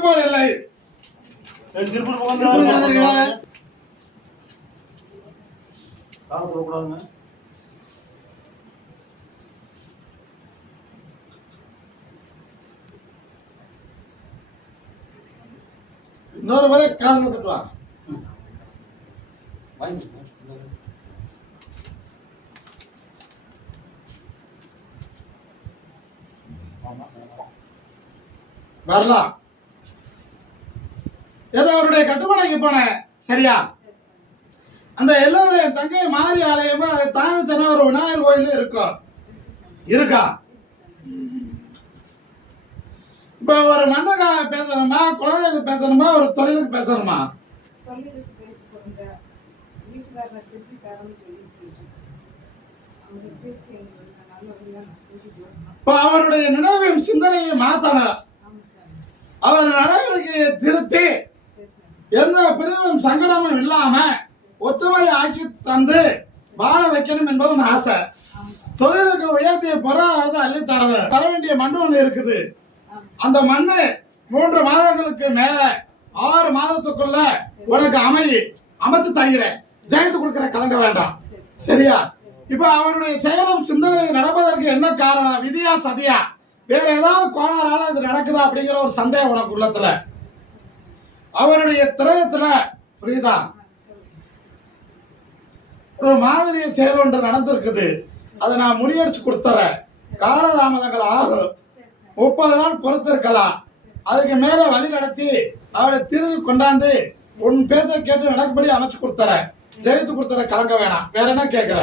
கொடுப்போர் இல்லை. இன்னொரு முறை காரணம் வா வரலாம். ஏதோ அவருடைய கட்டுமனைக்கு போனேன். சரியா? அந்த எல்லோருடைய தங்கை மாரி ஆலயமா அதை தாமித்தன ஒரு விநாயகர் கோயில் இருக்கும் இருக்கா? இப்ப ஒரு மண்டகாக பேசணுமா? குழந்தைகளுக்கு பேசணுமா? ஒரு தொழிலுக்கு பேசணுமா? இப்ப அவருடைய நினைவையும் சிந்தனையை மாத்தணும். அவர் நடவடிக்கையை திருத்தி எந்த பிரிவும் சங்கடமும் இல்லாம ஒத்துமையை ஆக்கி தந்து வாழ வைக்கணும் என்பது ஒரு ஆசை. தொழிலுக்கு உயர்த்திய பொருளாதாரத்தை அள்ளி தர தர வேண்டிய மண் ஒண்ணு இருக்குது. அந்த மண்ணு மூன்று மாதங்களுக்கு மேல ஆறு மாதத்துக்குள்ள உனக்கு அமைதி அமைத்து தருகிறேன். ஜெயத்து கொடுக்கிற கலங்க வேண்டாம். சரியா? இப்ப அவருடைய செயலும் சிந்தனை நடப்பதற்கு என்ன காரணம்? விதியா சதியா? வேற ஏதாவது கோளாறால இது நடக்குதா அப்படிங்கிற ஒரு சந்தேகம் உனக்கு உள்ளத்துல. அவருடைய திரயத்துல புரியுதா? ஒரு மாதிரி செயல் ஒன்று நடந்திருக்குது. அதை நான் முறியடிச்சு கொடுத்துறேன். காலதாமதங்கள் ஆகும். முப்பது நாள் பொறுத்திருக்கலாம் அதுக்கு மேல வழி நடத்தி அவரை திரும்பி கொண்டாந்து உன் பேச்சை கேட்டு நடக்கும்படி அமைச்சு கொடுத்துறேன். ஜெயித்து கொடுத்துற கலங்க வேணாம். வேற என்ன கேட்கிற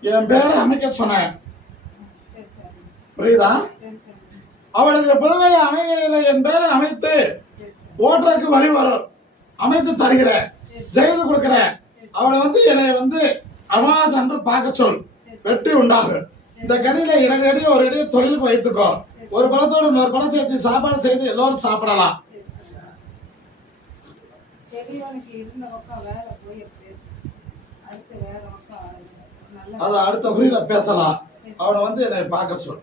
என் பேரை அமைக்க சொன்னேன். புரியுதா? அவளுக்கு புதுவை அமையல என் பேரை அமைத்து ஓட்டுறதுக்கு வழி வரும் அமைத்து தருகிறேன். ஜெயித்து கொடுக்கிறேன். அவளை வந்து என்னை வந்து அமாவாசை அன்று பார்க்க சொல். வெற்றி உண்டாகும் இந்த கனியில இரண்டு அடி ஒரு அடி தொழிலுக்கு வைத்துக்கோ. ஒரு பழத்தோட இன்னொரு பழம் சேர்த்து சாப்பாடு செய்து எல்லோரும் சாப்பிடலாம். அதை அடுத்த குறியில பேசலாம். அவனை வந்து என்னை பார்க்க சொல்.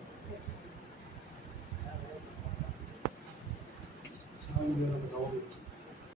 Mobil.